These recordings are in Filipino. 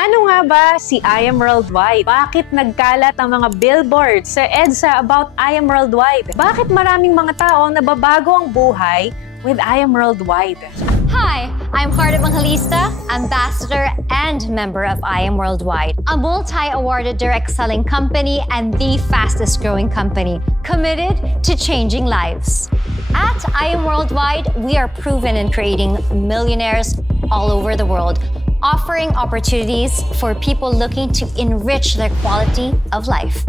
Ano nga ba si I Am Worldwide? Bakit nagkalat ang mga billboards sa EDSA about I Am Worldwide? Bakit maraming mga tao nababago ang buhay with I Am Worldwide? Hi, I'm Heart Evangelista, ambassador and member of I Am Worldwide, a multi-awarded direct selling company and the fastest growing company committed to changing lives. At I Am Worldwide, we are proven in creating millionaires all over the world, offering opportunities for people looking to enrich their quality of life.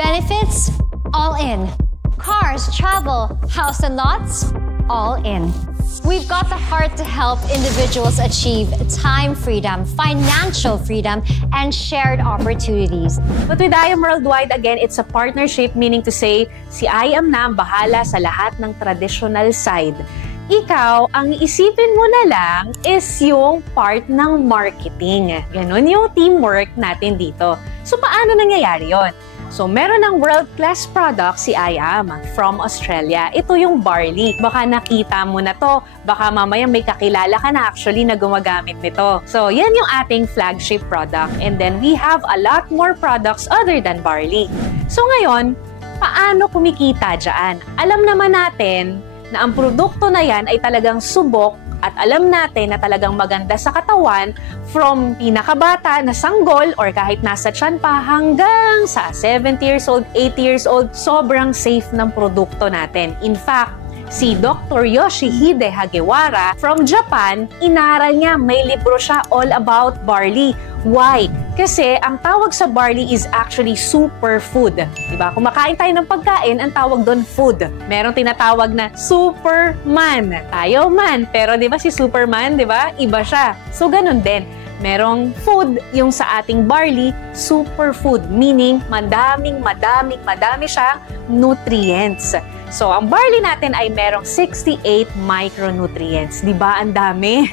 Benefits, all in. Cars, travel, house and lots, all in. We've got the heart to help individuals achieve time freedom, financial freedom, and shared opportunities. But with I Am Worldwide, again, it's a partnership, meaning to say, si I Am na ang bahala sa lahat ng traditional side. Ikaw, ang isipin mo na lang is yung part ng marketing. Ganon yung teamwork natin dito. So, paano nangyayari yon? So, meron ng world-class product si I Am from Australia. Ito yung barley. Baka nakita mo na to. Baka mamaya may kakilala ka na actually na gumagamit nito. So, yan yung ating flagship product. And then, we have a lot more products other than barley. So, ngayon, paano kumikita dyan? Alam naman natin na ang produkto na yan ay talagang subok at alam natin na talagang maganda sa katawan from pinakabata na sanggol or kahit nasa tiyan pa hanggang sa 70 years old, 80 years old, sobrang safe ng produkto natin. In fact, si Dr. Yoshihide Hagiwara from Japan, inaral niya, may libro siya all about barley. Why? Kasi ang tawag sa barley is actually superfood. Diba? Kung makain tayo ng pagkain, ang tawag doon food. Merong tinatawag na Superman. Tayo man, pero diba si Superman, diba? Iba siya. So ganun din. Merong food yung sa ating barley, superfood, meaning madami siyang nutrients. So, ang barley natin ay merong 68 micronutrients. Diba? Ang dami.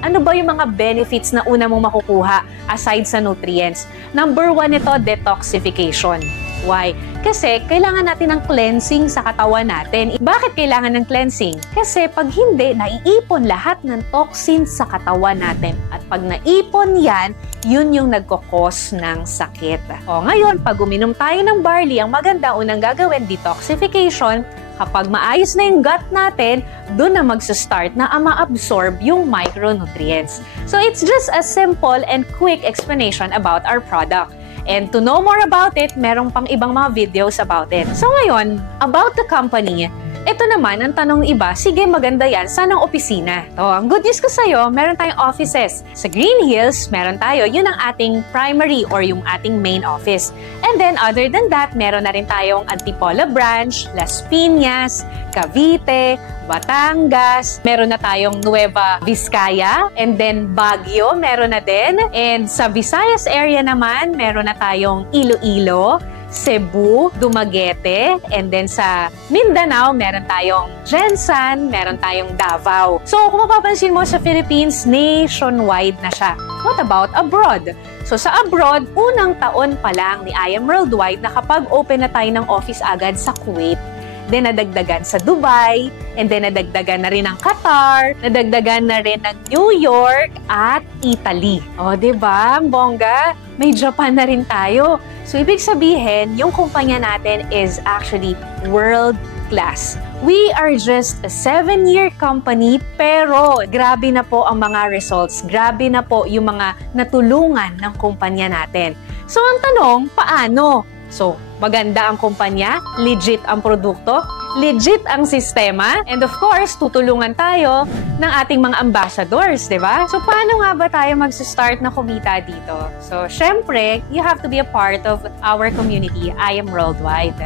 Ano ba yung mga benefits na una mong makukuha aside sa nutrients? Number 1 ito, detoxification. Why? Kasi kailangan natin ng cleansing sa katawan natin. Bakit kailangan ng cleansing? Kasi pag hindi, naiipon lahat ng toxins sa katawan natin. At pag naipon yan, yun yung nagkukos ng sakit. O ngayon, pag uminom tayo ng barley, ang maganda unang gagawin, detoxification. Kapag maayos na yung gut natin, doon na magsa-start na ma-absorb yung micronutrients. So it's just a simple and quick explanation about our product. And to know more about it, merong pang ibang mga videos about it. So ngayon, about the company, ito naman, ang tanong iba, sige maganda yan, saan ang opisina? So, ang good news ko sa'yo, meron tayong offices. Sa Green Hills, meron tayo, yun ang ating primary or yung ating main office. And then, other than that, meron na rin tayong Antipolo branch, Las Piñas, Cavite, Batangas, meron na tayong Nueva Vizcaya, and then Baguio, meron na din. And sa Visayas area naman, meron na tayong Iloilo, Cebu, Dumaguete, and then sa Mindanao, meron tayong Jensan, meron tayong Davao. So, kung mapapansin mo sa Philippines, nationwide na siya. What about abroad? So, sa abroad, unang taon pa lang ni I Am Worldwide na kapag open na tayo ng office agad sa Kuwait, then nadagdagan sa Dubai, and then nadagdagan na rin ng Qatar, nadagdagan na rin ng New York at Italy. O, diba? Bongga, may Japan na rin tayo. So, ibig sabihin, yung kumpanya natin is actually world class. We are just a 7-year company, pero grabe na po ang mga results. Grabe na po yung mga natulungan ng kumpanya natin. So, ang tanong, paano? So, maganda ang kumpanya, legit ang produkto, legit ang sistema, and of course, tutulungan tayo ng ating mga ambassadors, di ba? So, paano nga ba tayo mag-start na kumita dito? So, syempre, you have to be a part of our community, I Am Worldwide.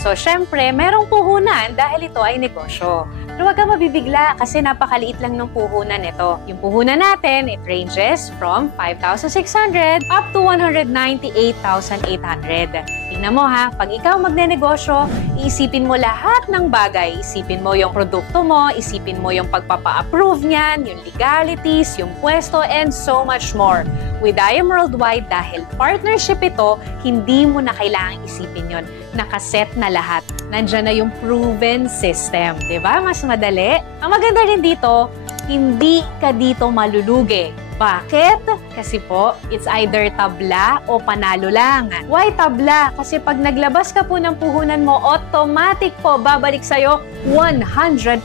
So, syempre, merong puhunan dahil ito ay negosyo. Pero huwag kang mabibigla kasi napakaliit lang ng puhunan ito. Yung puhunan natin, it ranges from 5,600 up to 198,800. Tingnan mo ha, pag ikaw magnenegosyo, iisipin mo lahat ng bagay. Isipin mo yung produkto mo, isipin mo yung pagpapa-approve niyan, yung legalities, yung pwesto, and so much more. With I Am Worldwide, dahil partnership ito, hindi mo na kailangang isipin yon. Nakaset na lahat. Nandiyan na yung proven system. Diba? Mas madali. Ang maganda rin dito, hindi ka dito malulugi. Bakit? Kasi po, it's either tabla o panalo lang. Why tabla? Kasi pag naglabas ka po ng puhunan mo, automatic po babalik sa'yo 100%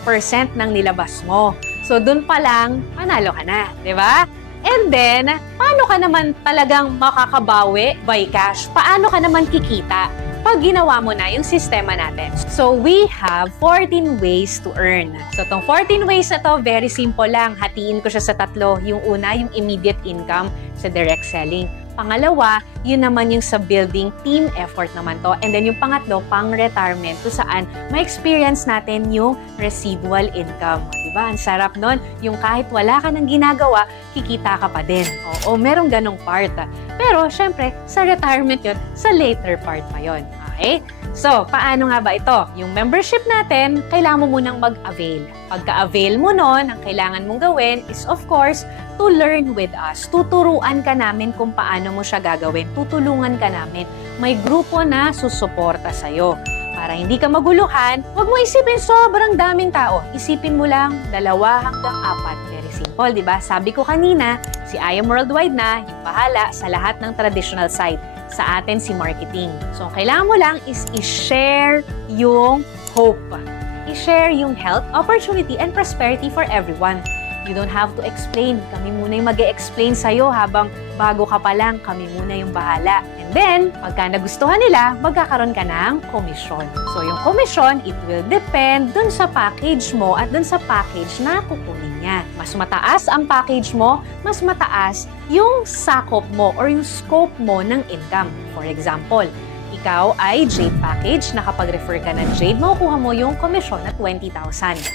ng nilabas mo. So, dun pa lang, panalo ka na, di ba? And then, paano ka naman talagang makakabawi by cash? Paano ka naman kikita pag ginawa mo na yung sistema natin? So, we have 14 ways to earn. So, itong 14 ways na to, very simple lang. Hatiin ko siya sa tatlo. Yung una, yung immediate income sa direct selling. Pangalawa, yun naman yung sa building team effort naman to. And then yung pangatlo, pang-retirement to saan ma-experience natin yung residual income. Diba? Ang sarap nun. Yung kahit wala ka nang ginagawa, kikita ka pa din. Oo, merong ganong part. Pero, syempre, sa retirement yun, sa later part pa yun. Okay? So, paano nga ba ito? Yung membership natin, kailangan mo munang mag-avail. Pagka-avail mo nun, ang kailangan mong gawin is, of course, to learn with us. Tuturuan ka namin kung paano mo siya gagawin. Tutulungan ka namin. May grupo na susuporta sa'yo. Para hindi ka maguluhan, huwag mo isipin sobrang daming tao. Isipin mo lang 2 hanggang 4. Very simple, di ba? Sabi ko kanina, si I Am Worldwide na yung bahala sa lahat ng traditional side. Sa atin si marketing. So, ang kailangan mo lang is i-share yung hope. I-share yung health, opportunity, and prosperity for everyone. You don't have to explain. Kami muna yung mag-e-explain sa'yo habang bago ka pa lang, kami muna yung bahala. And then, pagka nagustuhan nila, magkakaroon ka ng komisyon. So, yung komisyon, it will depend dun sa package mo at dun sa package na kukunin niya. Mas mataas ang package mo, mas mataas yung sakop mo or yung scope mo ng income. For example, ikaw ay Jade package, nakapag-refer ka ng Jade, makukuha mo yung komisyon na 20,000.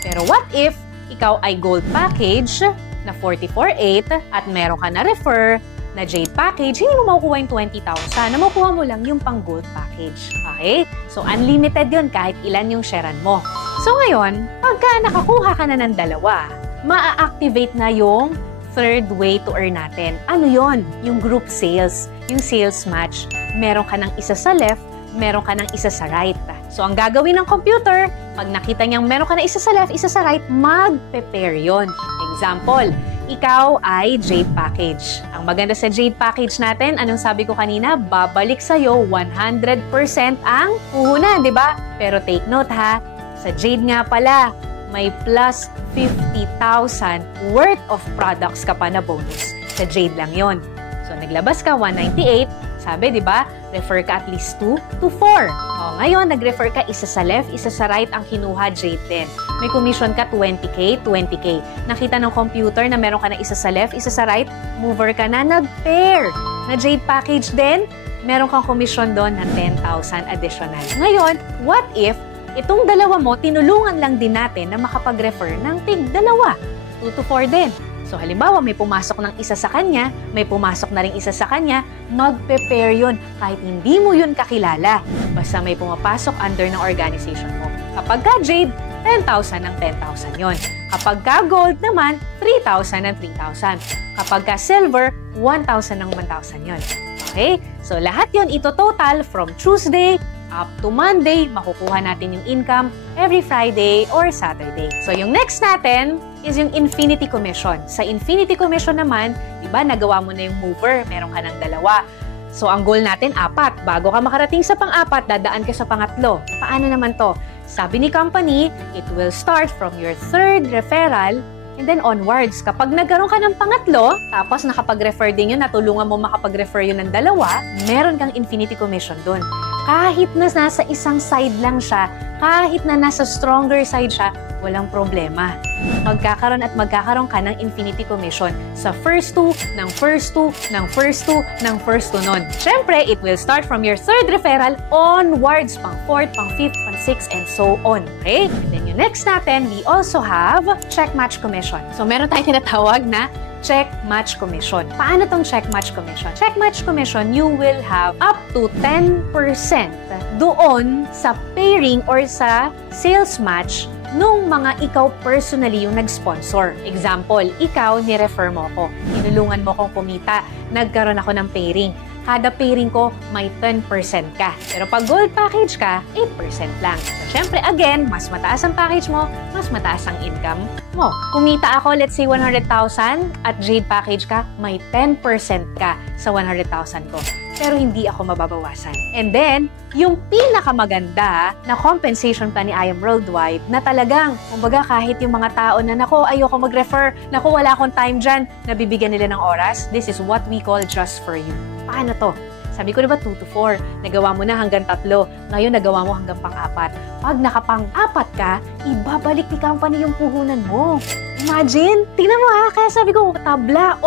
Pero what if ikaw ay gold package na 44,800 at meron ka na refer na Jade package, hindi mo makukuha yung 20,000. Na makukuha mo lang yung pang gold package. Okay? So, unlimited yun kahit ilan yung sharean mo. So, ngayon, pagka nakakuha ka na ng 2, ma-activate na yung third way to earn natin. Ano yon? Yung group sales. Yung sales match. Meron ka ng isa sa left, meron ka ng isa sa right. So, ang gagawin ng computer, pag nakita niyang meron ka na isa sa left, isa sa right, mag-prepare yun. Example, ikaw ay Jade package. Ang maganda sa Jade package natin, anong sabi ko kanina, babalik sa'yo 100% ang puhunan, di ba? Pero take note ha, sa Jade nga pala, may plus 50,000 worth of products ka pa na bonus. Sa Jade lang yon. So, naglabas ka 198, sabi, di ba, refer ka at least 2 to 4. O, ngayon, nag-refer ka isa sa left, isa sa right ang kinuha, Jade din. May commission ka 20K, 20K. Nakita ng computer na meron ka na isa sa left, isa sa right, mover ka na, nag-pair. Na Jade package din, meron kang commission doon ng 10,000 additional. Ngayon, what if itong 2 mo, tinulungan lang din natin na makapag-refer ng tig-2, 2 to 4 din. So, halimbawa, may pumasok ng isa sa kanya, may pumasok na rin isa sa kanya, mag-prepare yun kahit hindi mo yun kakilala. Basta may pumapasok under ng organization mo. Kapag ka Jade, 10,000 ng 10,000 yun. Kapag ka Gold naman, 3,000 ng 3,000. Kapag ka Silver, 1,000 ng 1,000 yun. Okay? So, lahat yun ito total from Tuesday up to Monday, makukuha natin yung income every Friday or Saturday. So, yung next natin is yung Infinity Commission. Sa Infinity Commission naman, di ba, nagawa mo na yung mover, meron ka ng 2. So, ang goal natin, 4. Bago ka makarating sa pang-4, dadaan ka sa pang-3. Paano naman to? Sabi ni company, it will start from your 3rd referral and then onwards. Kapag nagkaroon ka ng pang-3, tapos nakapag-refer din yun, natulungan mo makapag-refer yun ng 2, meron kang Infinity Commission dun. Kahit na nasa isang side lang siya, kahit na nasa stronger side siya, walang problema. Magkakaroon at magkakaroon ka ng Infinity Commission sa first 2, ng first 2, ng first 2, ng first 2 nun. Siyempre, it will start from your 3rd referral onwards, pang 4th, pang 5th, pang 6th, and so on. Okay? And then yung next natin, we also have Check Match Commission. So, meron tayong tinatawag na Check Match Commission. Paano tong Check Match Commission? Check Match Commission, you will have up to 10% doon sa pairing or sa sales match nung mga ikaw personally yung nag-sponsor. Example, ikaw, ni-refer mo ako. Tinulungan mo akong kumita. Nagkaroon ako ng pairing. kada pairing ko may 10% ka. Pero pag gold package ka, 8% lang. So, syempre, again, mas mataas ang package mo, mas mataas ang income mo. Kumita ako, let's say 100,000 at jade package ka, may 10% ka sa 100,000 ko. Pero hindi ako mababawasan. And then, yung pinakamaganda na compensation plan ni I Am Worldwide na talagang, kumbaga kahit yung mga tao na, nako, ayoko mag-refer, nako, wala akong time dyan, nabibigyan nila ng oras, this is what we call just for you. Paano to? Sabi ko diba 2 to 4, nagawa mo na hanggang 3, ngayon nagawa mo hanggang pang-4. Pag nakapang-4 ka, ibabalik ni company yung puhunan mo. Imagine, tingnan mo ha, kaya sabi ko, tabla,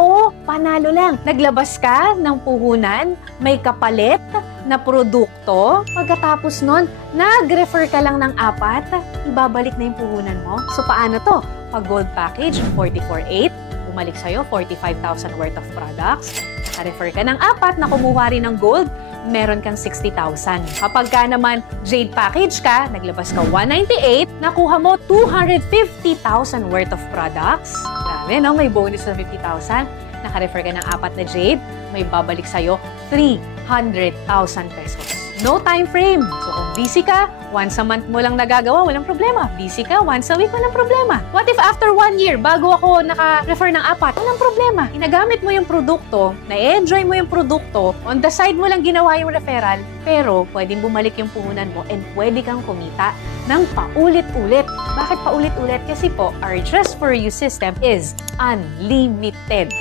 panalo lang. Naglabas ka ng puhunan, may kapalit na produkto, pagkatapos nun, nag-refer ka lang ng 4, ibabalik na yung puhunan mo. So paano to? Pag gold package, 44,800, bumalik sa'yo 45,000 worth of products. Naka-refer ka ng 4 na kumuha rin ng gold, meron kang 60,000. Kapag ka naman jade package ka, naglabas ka 198, nakuha mo 250,000 worth of products. Grabe, no? May bonus na 50,000. Naka-refer ka ng 4 na jade, may babalik sa'yo 300,000 pesos. No time frame. So kung busy ka, once a month mo lang nagagawa, walang problema. Busy ka, once a week, walang problema. What if after 1 year, bago ako naka-refer ng 4, walang problema. Inagamit mo yung produkto, na-enjoy mo yung produkto, on the side mo lang ginawa yung referral, pero pwedeng bumalik yung puhunan mo and pwede kang kumita ng paulit-ulit. Bakit paulit-ulit? Kasi po, our Just For You system is unlimited.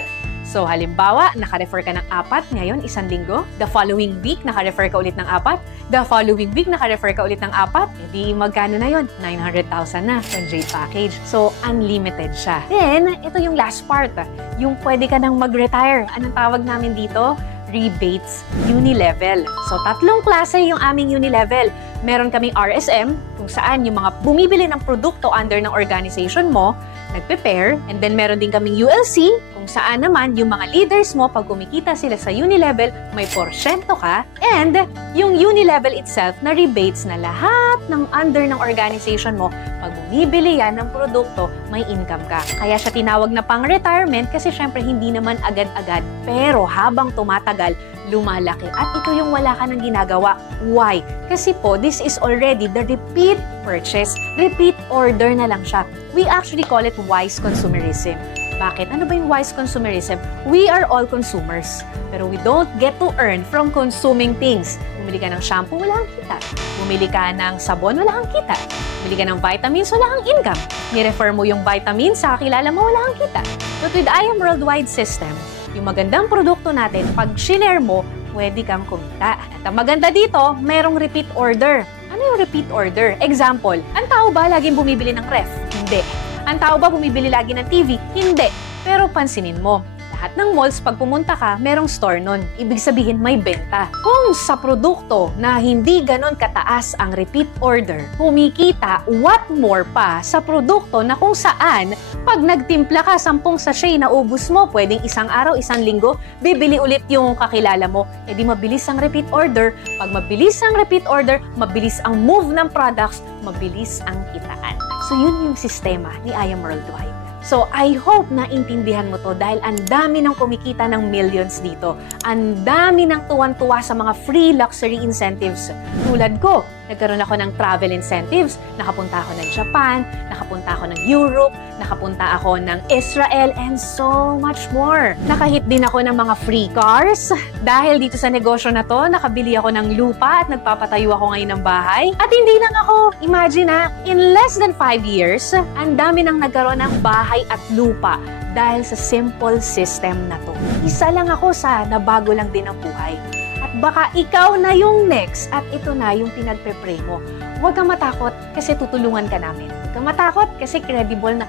So, halimbawa, naka-refer ka ng 4 ngayon, isang linggo. The following week, naka-refer ka ulit ng 4. The following week, naka-refer ka ulit ng 4. Edi, magkano na yun? 900,000 na sa jade package. So, unlimited siya. Then, ito yung last part. Yung pwede ka nang mag-retire. Anong tawag namin dito? Rebates Unilevel. So, 3 klase yung aming Unilevel. Meron kaming RSM, kung saan yung mga bumibili ng produkto under ng organization mo, nagpe-pair. And then, meron din kaming ULC, kung saan naman yung mga leaders mo, pag kumikita sila sa Unilevel, may porsyento ka. And yung Unilevel itself na rebates na lahat ng under ng organization mo, pag bumibili yan ng produkto, may income ka. Kaya siya tinawag na pang-retirement kasi syempre hindi naman agad-agad. Pero habang tumatagal, lumalaki. At ito yung wala ka nang ginagawa. Why? Kasi po, this is already the repeat purchase. Repeat order na lang siya. We actually call it wise consumerism. Bakit? Ano ba yung wise consumerism? We are all consumers. Pero we don't get to earn from consuming things. Bumili ka ng shampoo, wala kang kita. Bumili ka ng sabon, wala kang kita. Bumili ka ng vitamins, wala kang income. Ni-refer mo yung vitamins sa kakilala mo, wala kang kita. But with I Am Worldwide system, yung magandang produkto natin, pag shinare mo, pwede kang kumita. At ang maganda dito, merong repeat order. Ano yung repeat order? Example, ang tao ba laging bumibili ng ref? Hindi. Ang tao ba bumibili lagi ng TV? Hindi. Pero pansinin mo, lahat ng malls, pag pumunta ka, merong store nun. Ibig sabihin, may benta. Kung sa produkto na hindi ganon kataas ang repeat order, kumikita, what more pa sa produkto na kung saan, pag nagtimpla ka 10 sachet na ubus mo, pwedeng isang araw, isang linggo, bibili ulit yung kakilala mo. E di mabilis ang repeat order. Pag mabilis ang repeat order, mabilis ang move ng products, mabilis ang kitaan. So yun yung sistema ni I Am Worldwide. So, I hope na intindihan mo to dahil ang dami ng kumikita ng millions dito. Ang dami ng tuwan-tuwa sa mga free luxury incentives. Tulad ko, nagkaroon ako ng travel incentives. Nakapunta ako ng Japan, nakapunta ako ng Europe, nakapunta ako ng Israel, and so much more. Nakahit din ako ng mga free cars. Dahil dito sa negosyo na to, nakabili ako ng lupa at nagpapatayo ako ngayon ng bahay. At hindi lang ako, imagine in less than 5 years, ang dami nang nagkaroon ng bahay at lupa dahil sa simple system na to. Isa lang ako sa nabago lang din ang buhay. At baka ikaw na yung next at ito na yung pinagpe-pray mo. Huwag kang matakot kasi tutulungan ka namin. Huwag kang matakot kasi credible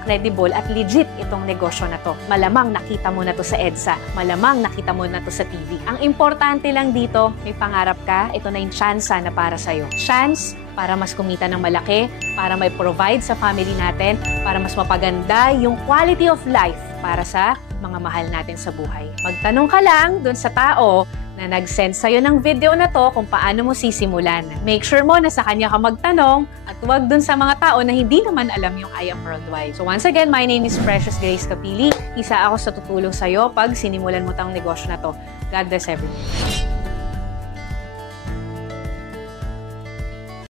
at legit itong negosyo na to. Malamang nakita mo na to sa EDSA. Malamang nakita mo na to sa TV. Ang importante lang dito, may pangarap ka, ito na yung chance na para sa'yo. Chance para mas kumita ng malaki, para may provide sa family natin, para mas mapaganda yung quality of life para sa mga mahal natin sa buhay. Magtanong ka lang dun sa tao na nag-send sa'yo ng video na to kung paano mo sisimulan. Make sure mo na sa kanya ka magtanong at huwag dun sa mga tao na hindi naman alam yung I Am Worldwide. So once again, my name is Precious Grace Capili. Isa ako sa tutulong sa'yo pag sinimulan mo tang negosyo na to. God bless everyone.